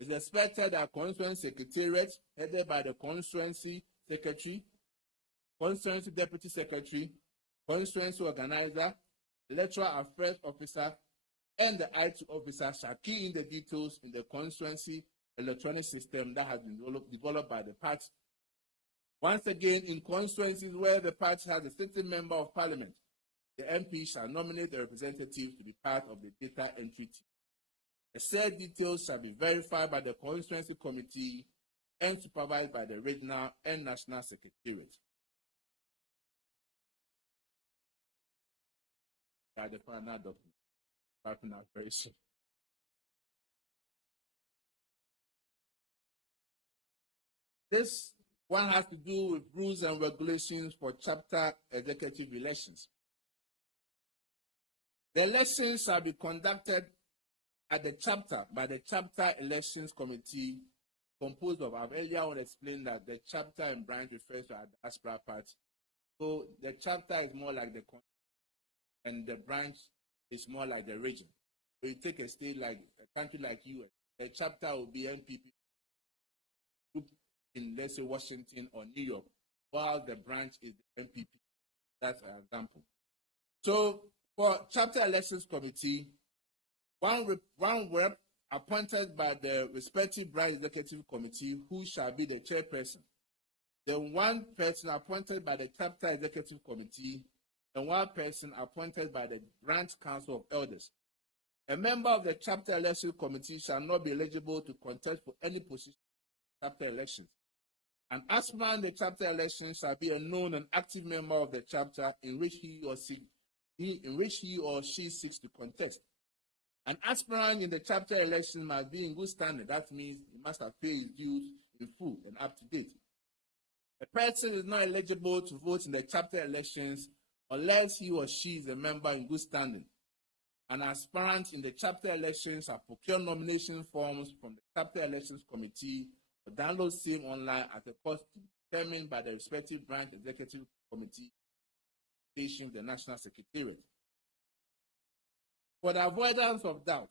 it is expected that constituency secretariat, headed by the constituency secretary, constituency deputy secretary, constituency organizer, electoral affairs officer, and the IT officer shall key in the details in the constituency electronic system that has been developed by the party. Once again, in constituencies where the party has a sitting member of parliament, the MP shall nominate a representative to be part of the data entry team. The said details shall be verified by the constituency committee and supervised by the regional and national secretariat. By the final document, typing out very soon. This one has to do with rules and regulations for chapter executive elections. The elections shall be conducted at the chapter by the chapter elections committee composed of, I've earlier on explained that the chapter and branch refers to our diaspora party. So the chapter is more like the country and the branch is more like the region. So you take a state like a country like US, the chapter will be MPP group in, let's say, Washington or New York, while the branch is the MPP. That's an example. So for chapter elections committee, one rep appointed by the respective branch executive committee who shall be the chairperson. Then one person appointed by the chapter executive committee and one person appointed by the branch council of elders. A member of the chapter election committee shall not be eligible to contest for any position in chapter elections. An aspirant in the chapter election shall be a known and active member of the chapter in which he or she seeks to contest. An aspirant in the chapter election must be in good standing. That means he must have paid his dues in full and up to date. A person is not eligible to vote in the chapter elections unless he or she is a member in good standing. An aspirant in the chapter elections shall procure nomination forms from the chapter elections committee or download same online at a cost determined by the respective branch executive committee, the national secretariat. For the avoidance of doubt,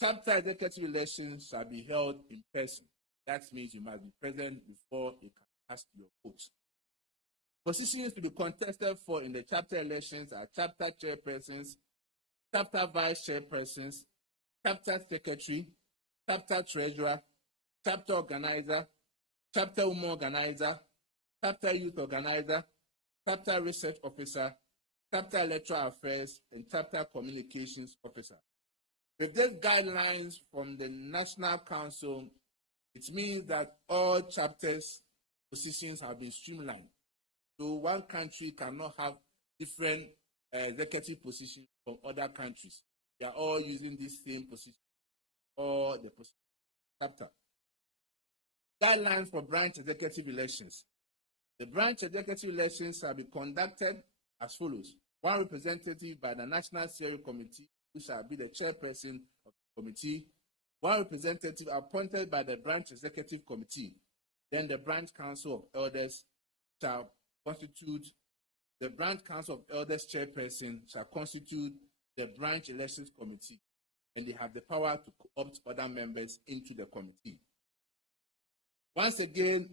chapter executive elections shall be held in person. That means you must be present before you can cast your votes. Positions to be contested for in the chapter elections are chapter chairpersons, chapter vice chairpersons, chapter secretary, chapter treasurer, chapter organizer, chapter woman organizer, chapter youth organizer, chapter research officer, chapter electoral affairs, and chapter communications officer. With these guidelines from the National Council, it means that all chapters positions have been streamlined. So one country cannot have different executive positions from other countries. They are all using this same position or the position chapter. Guidelines for branch executive elections. The branch executive elections shall be conducted as follows. One representative by the National Steering Committee, who shall be the chairperson of the committee. One representative appointed by the branch executive committee. Then the branch council of elders shall constitute, the branch council of elders chairperson shall constitute the branch elections committee, and they have the power to opt other members into the committee. Once again,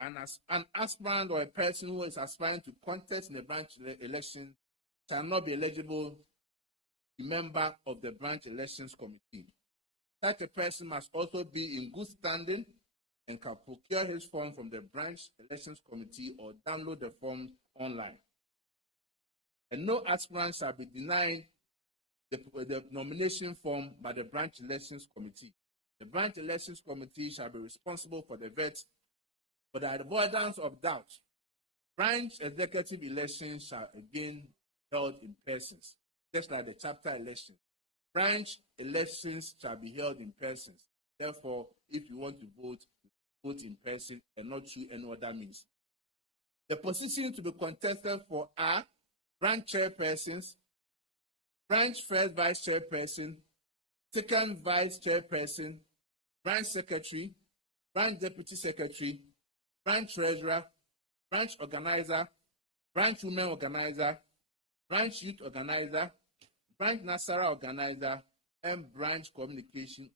an aspirant or a person who is aspiring to contest in the branch election shall not be eligible to be member of the branch elections committee. Such a person must also be in good standing and can procure his form from the branch elections committee or download the forms online. And no aspirant shall be denied the nomination form by the branch elections committee. The branch elections committee shall be responsible for the vote. For the avoidance of doubt, branch executive elections shall again be held in person, just like the chapter elections. Branch elections shall be held in person. Therefore, if you want to vote, vote in person and not through any other means. The positions to be contested for are branch chairpersons, branch first vice chairperson, second vice chairperson, branch secretary, branch deputy secretary, branch treasurer, branch organizer, branch women organizer, branch youth organizer, branch Nasara organizer, and branch communication.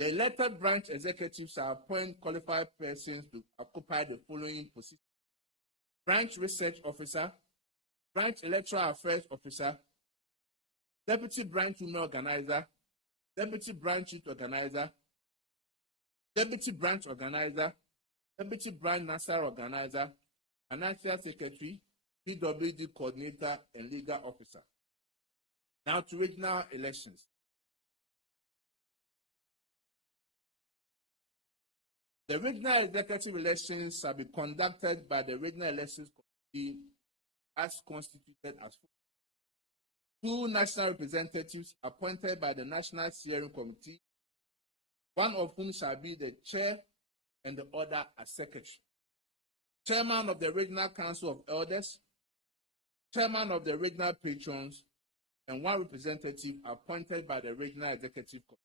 The elected branch executives shall appoint qualified persons to occupy the following positions: branch research officer, branch electoral affairs officer, deputy branch women organizer, deputy branch youth organizer, deputy branch organizer, deputy branch Nasara organizer, financial secretary, PWD coordinator, and legal officer. Now to regional elections. The regional executive elections shall be conducted by the regional elections committee as constituted as follows: 2 national representatives appointed by the National Steering Committee, one of whom shall be the chair and the other as secretary. Chairman of the Regional Council of Elders, chairman of the regional patrons, and 1 representative appointed by the Regional Executive Committee.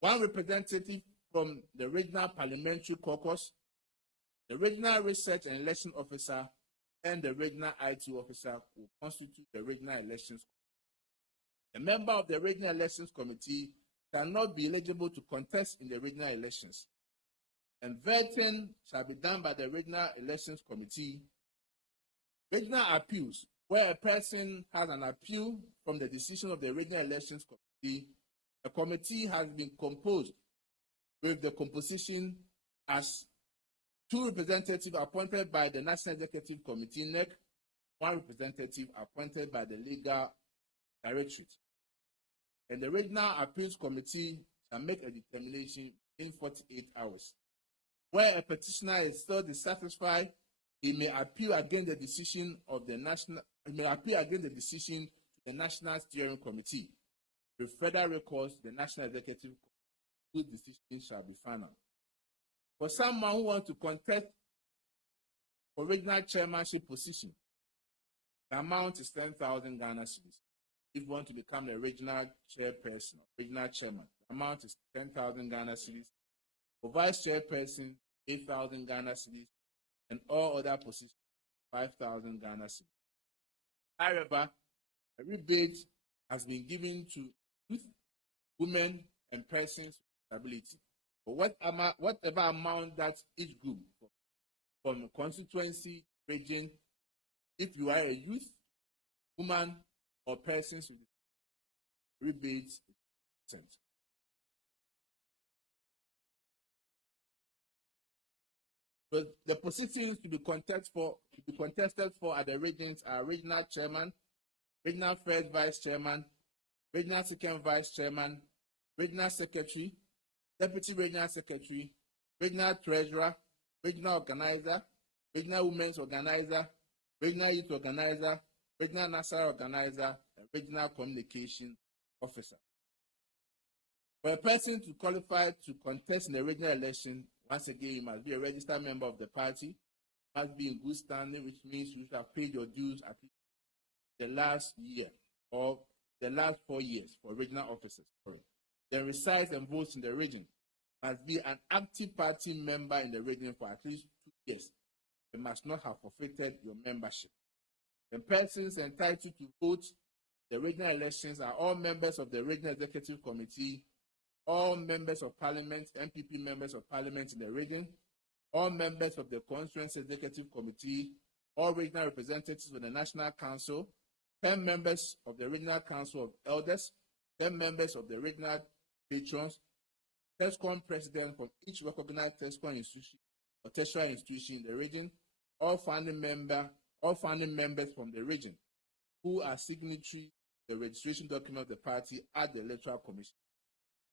1 representative from the Regional Parliamentary Caucus, the Regional Research and Election Officer, and the Regional IT Officer will constitute the Regional Elections Committee. A member of the Regional Elections Committee cannot be eligible to contest in the regional elections, and vetting shall be done by the Regional Elections Committee. Regional appeals, where a person has an appeal from the decision of the Regional Elections Committee, a committee has been composed with the composition as 2 representatives appointed by the National Executive Committee, NEC, 1 representative appointed by the Legal Directorate. And the Regional Appeals Committee shall make a determination in 48 hours. Where a petitioner is still dissatisfied, he may appeal against the decision of the National Steering Committee. With further recourse, the National Executive whose decision shall be final. For someone who wants to contest for regional chairmanship position, the amount is 10,000 Ghana cedis. If you want to become the regional chairperson or regional chairman, the amount is 10,000 Ghana cedis. For vice chairperson, 8,000 Ghana cedis, and all other positions, 5,000 Ghana cedis. However, a rebate has been given to youth, women, and persons with disability. But whatever amount that each group from constituency, region, if you are a youth, woman, or persons with rebates, %. But the positions to be contested for at the regions are regional chairman, regional first vice chairman, regional second vice chairman, regional secretary, deputy regional secretary, regional treasurer, regional organizer, regional women's organizer, regional youth organizer, regional national organizer, and regional communication officer. For a person to qualify to contest in the regional election, once again, you must be a registered member of the party, must be in good standing, which means you should have paid your dues at least the last year or the last 4 years for regional officers. Then resides and votes in the region, must be an active party member in the region for at least 2 years. They must not have forfeited your membership. The persons entitled to vote the regional elections are all members of the regional executive committee, all members of parliament, MPP members of parliament in the region, all members of the constituency executive committee, all regional representatives of the national council, 10 members of the regional council of elders, 10 members of the regional patrons, TESCOM president from each recognized TESCOM institution or tertiary institution in the region, all founding members from the region who are signatories to the registration document of the party at the electoral commission.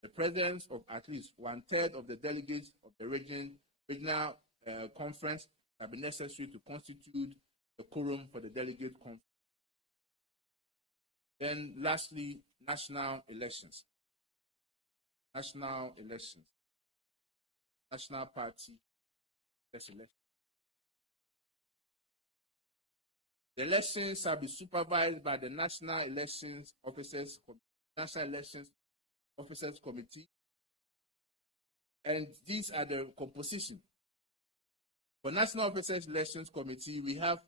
The presence of at least 1/3 of the delegates of the regional conference will be necessary to constitute the quorum for the delegate conference. Then lastly, national elections. National party election. The elections shall be supervised by the National Elections Officers Committee, and these are the composition. For National Officers Elections Committee, we have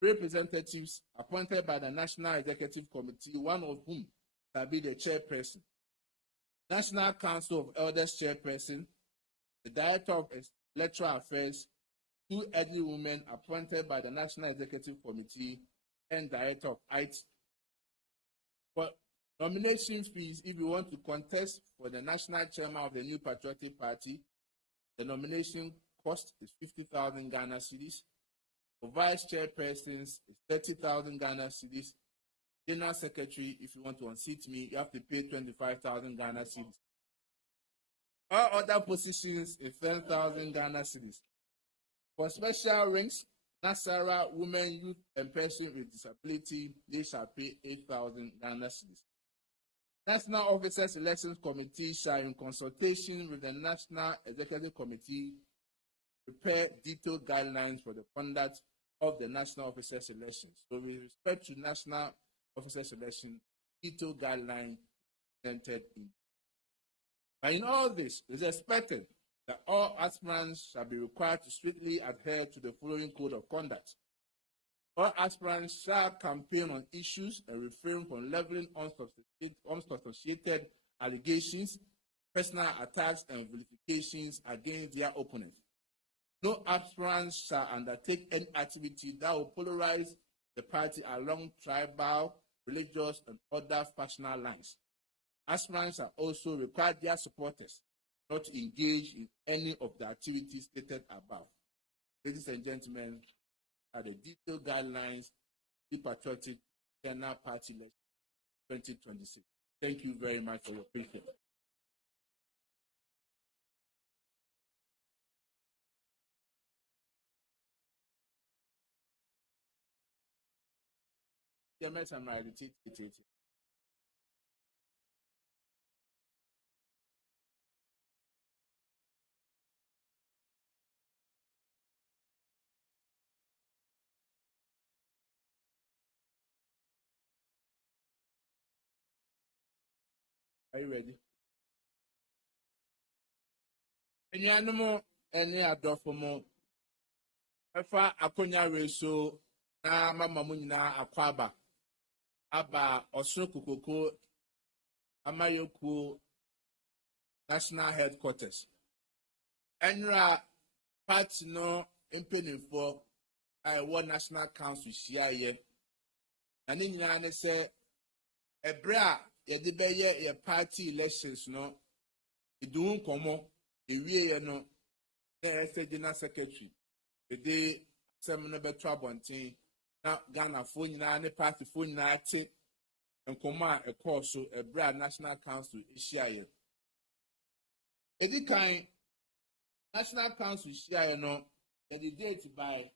representatives appointed by the National Executive Committee, one of whom shall be the chairperson. National Council of Elders chairperson, the Director of Electoral Affairs, 2 elderly women appointed by the National Executive Committee, and Director of IT. For nomination fees, if you want to contest for the national chairman of the new Patriotic Party, the nomination cost is 50,000 Ghana cedis. For vice chairpersons, it's 30,000 Ghana cedis. General secretary, if you want to unseat me, you have to pay 25,000 Ghana cedis. All other positions is 10,000 Ghana cedis. For special ranks, Nasara, women, youth, and persons with disability, they shall pay 8,000 Ghana cedis. National Officers Elections Committee shall, in consultation with the National Executive Committee, prepare detailed guidelines for the conduct of the National Officers Elections. So with respect to National Officers Election, detailed guidelines presented in. But in all this, it is expected that all aspirants shall be required to strictly adhere to the following code of conduct. All aspirants shall campaign on issues and refrain from leveling unsubstantiated allegations, personal attacks, and vilifications against their opponents. No aspirants shall undertake any activity that will polarize the party along tribal, religious, and other factional lines. Aspirants are also required their supporters not to engage in any of the activities stated above. Ladies and gentlemen, are the detailed guidelines the Patriotic General Party Election 2026. Thank you very much for your patience. Are you ready? Any animal, any adorfamo, Efa akonya reso na mama munyina akwaba aba Osoro Kokoko Amayoku National Headquarters. Enra party no mpenifo a National Council hia na ne nyina ne se ebre a yede beye ye party elections no edu nkomo ewie ye no General Secretary. The day seminar better bonting. Now Ghana phone na ne party phone na ate and command a course so a brand National Council issue. Edi kind National Council issue no the date by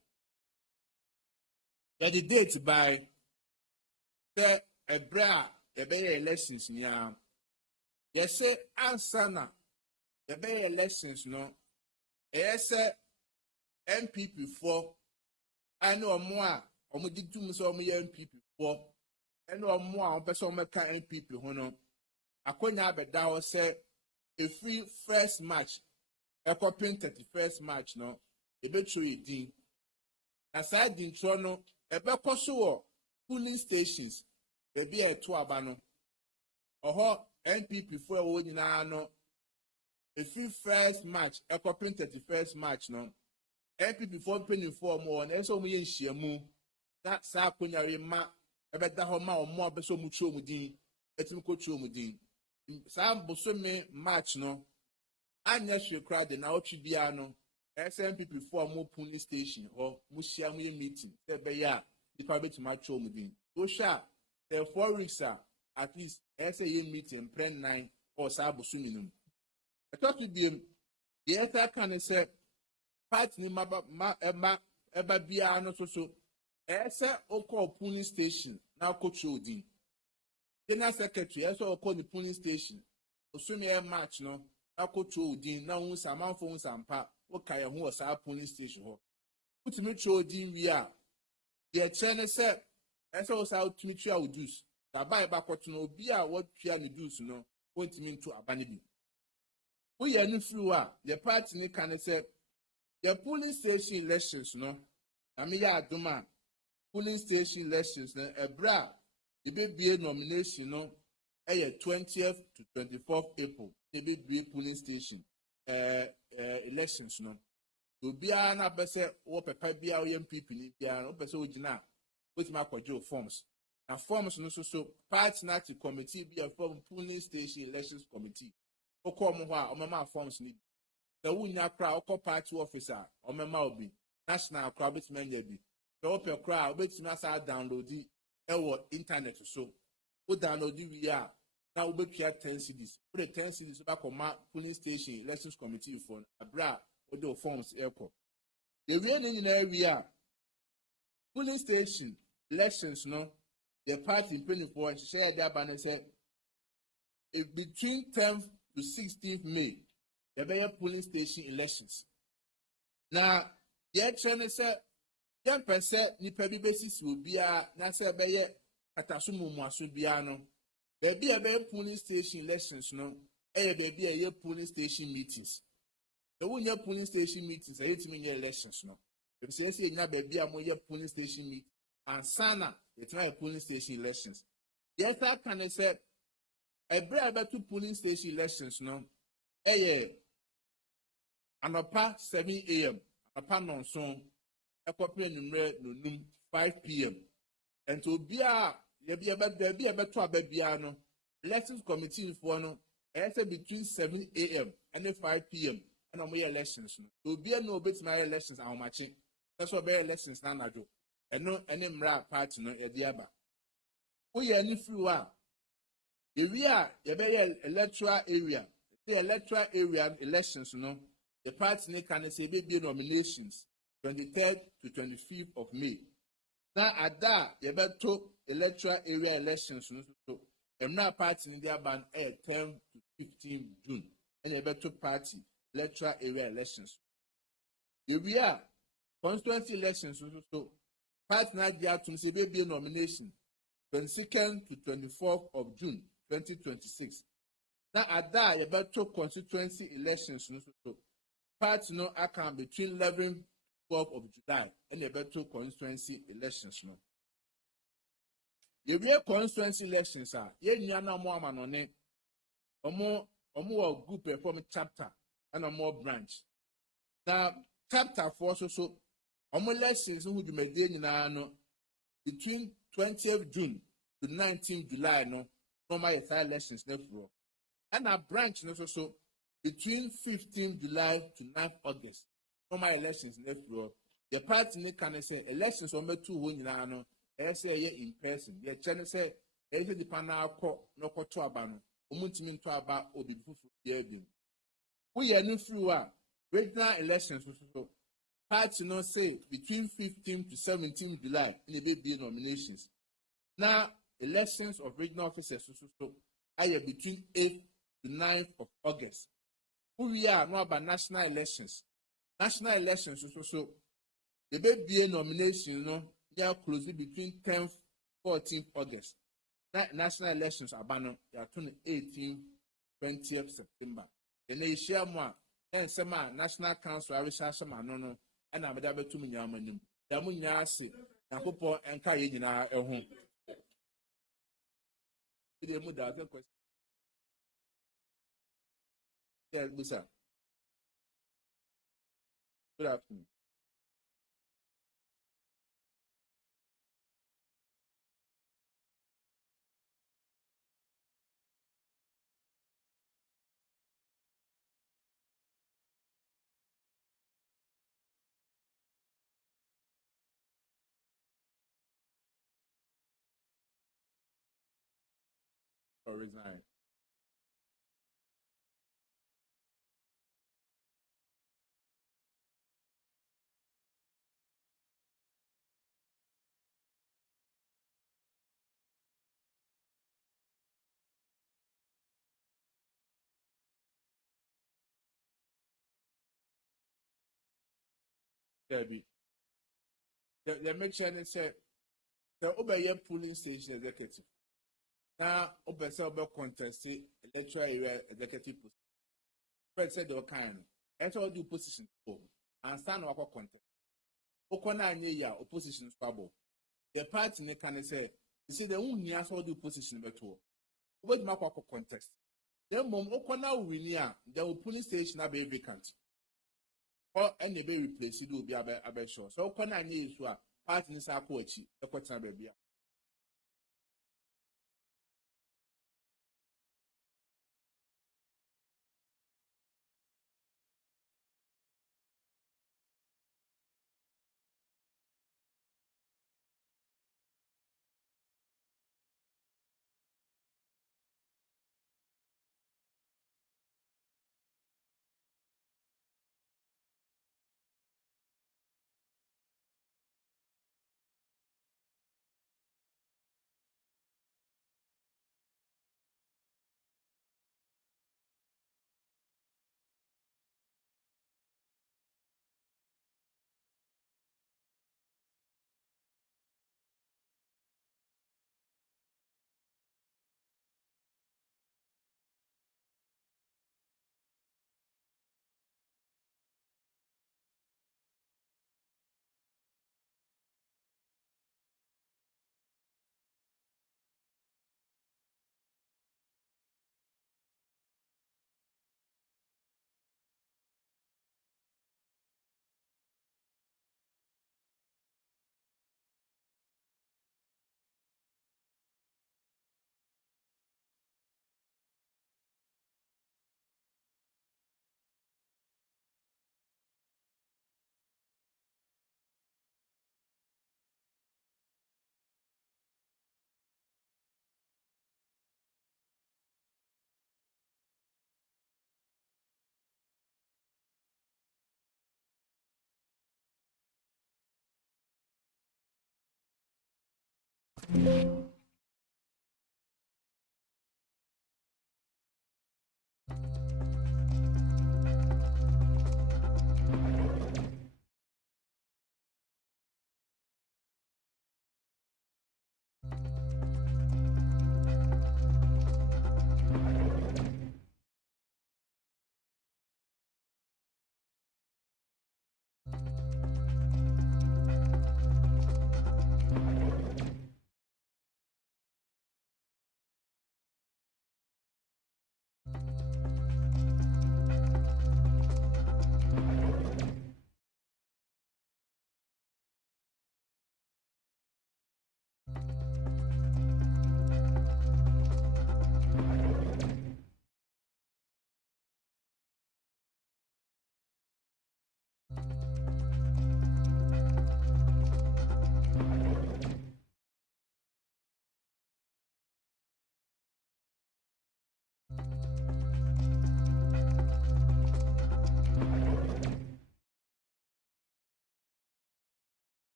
the a bra a better elections near. Yes, say answer na the better elections no. Yes, MPP for I know more. Did 2 months or more MPP for I know more person make MPP hono. I couldn't have a down say a free first match. A copying 31st match no. A bet you did. Aside in Toronto, a better polling stations. There be a 2 abano. Or MPP for a wood in no. A free first match. A copying 31st match no. MPP for penny for more and so me in Shiamu. That Sakunyari ma a better homa or more beso mucho mudin. It's mucho mudin. Sam Bosome match no. And yes, you cried the now Chibiano. SMPP for more polling station or Mushiamu meeting. The Baya, the private macho mudin. Osha, the 4 weeks at least SA meeting, Pren 9 or Sabusuminum. I thought to be the other can say. Party eba bia no so ese oko polling station na coach odi General Secretary ese oko the polling station osumi e match no na coach odi na hu samanfo hu sampa wo kai hu osa polling station ho utimi chodi wi a ye chene se ese osa utimi twa odus da bai ba koto no obi a wo twa no dus no wontimi nto abane bi wo ye no fru a the party ni kan se the polling station elections, no. Amiya Aduma polling station elections, no. A bra the BBA nomination, no. 20th to 24th April. The BBA polling station elections, no. To be an abese or pepper be our young people, be an opposite original with my quadro forms. And forms no so party national committee be a form polling station elections committee. Or come or mama forms need. The winner crowd or party officer or member be national crowd bit men be. The open crowd bit master download the internet so. Put download we are now we be 10 CDs. Put the 10 CDs back on my polling station elections committee for a bra or the forms airport. The reason in area polling station elections no the party in 24 share their banner say between 10th to 16th May. The Bayer polling station elections. Now, the action is 10% nipa basis will be a Nasa Bayer Atasumu Masubiano. There be a Bayer polling station elections, no, a baby a year polling station meetings. The 1 year polling station meetings, 8 million elections, no. If you say, now baby a more year polling station meeting, and Sana, it's not a polling station elections. The other can say, a brave about 2 polling station elections, no, Anapa 7 a.m. Anapa nonson. Ekopre numre no 5 p.m. And to be a be a better no. Elections committee for no. Between 7 a.m. and 5 p.m. and we elections. To be no bit my elections are matching. That's what be elections na do. And no any mra party no e diaba. We any through we are electoral area. The electoral area elections no. The party can say be nominations 23rd to 25th of May. Now at that, you better talk electoral area elections. So, now party in their ban 10 to 15 June. And you better party electoral area elections. We are constituency elections. So, party now there to say be nomination 22nd to 24th of June 2026. Now at that, you better talk constituency elections. So, party no account between 11th 12th of July and the better constituency elections. No. The real constituency elections are ye na more manone omo group perform chapter and a more branch. Now chapter 4 so elections who be made no between 20th June to 19th July no normal elections next row. And a branch no so between 15 July to 9 August, normal elections next year. The party can say elections on 2 1 no, in person. The channel say, the panel no to abano, umuntimi to aba obi fufu ye bi. We are new through regional elections so party no say between 15 to 17 July in the baby nominations. Now elections of regional officers so are between 8 to 9 of August. We are no about national elections. National elections so the baby nomination no they are closely between 10th 14th August. National elections are banned. They are 18th 20th September. The nation more and some national council are researching no and I'm able to mean yaman. The munya say Napopo and Kayina at home. The Muda question. Yes, Busa. Good afternoon. Or resign. Debbie. The make sure they say the Obeya polling station executive. Now, Obesa contest electoral area executive position. First said the kind. That's all the position for and stand up contest. Okona ya opposition trouble. The party can say, you see, the only answer the opposition better. What map of contest? Then mom Okona winia, the polling station be vacant. Or any be replaced, it will be a sure. So Okona is what party is a coach, the question baby.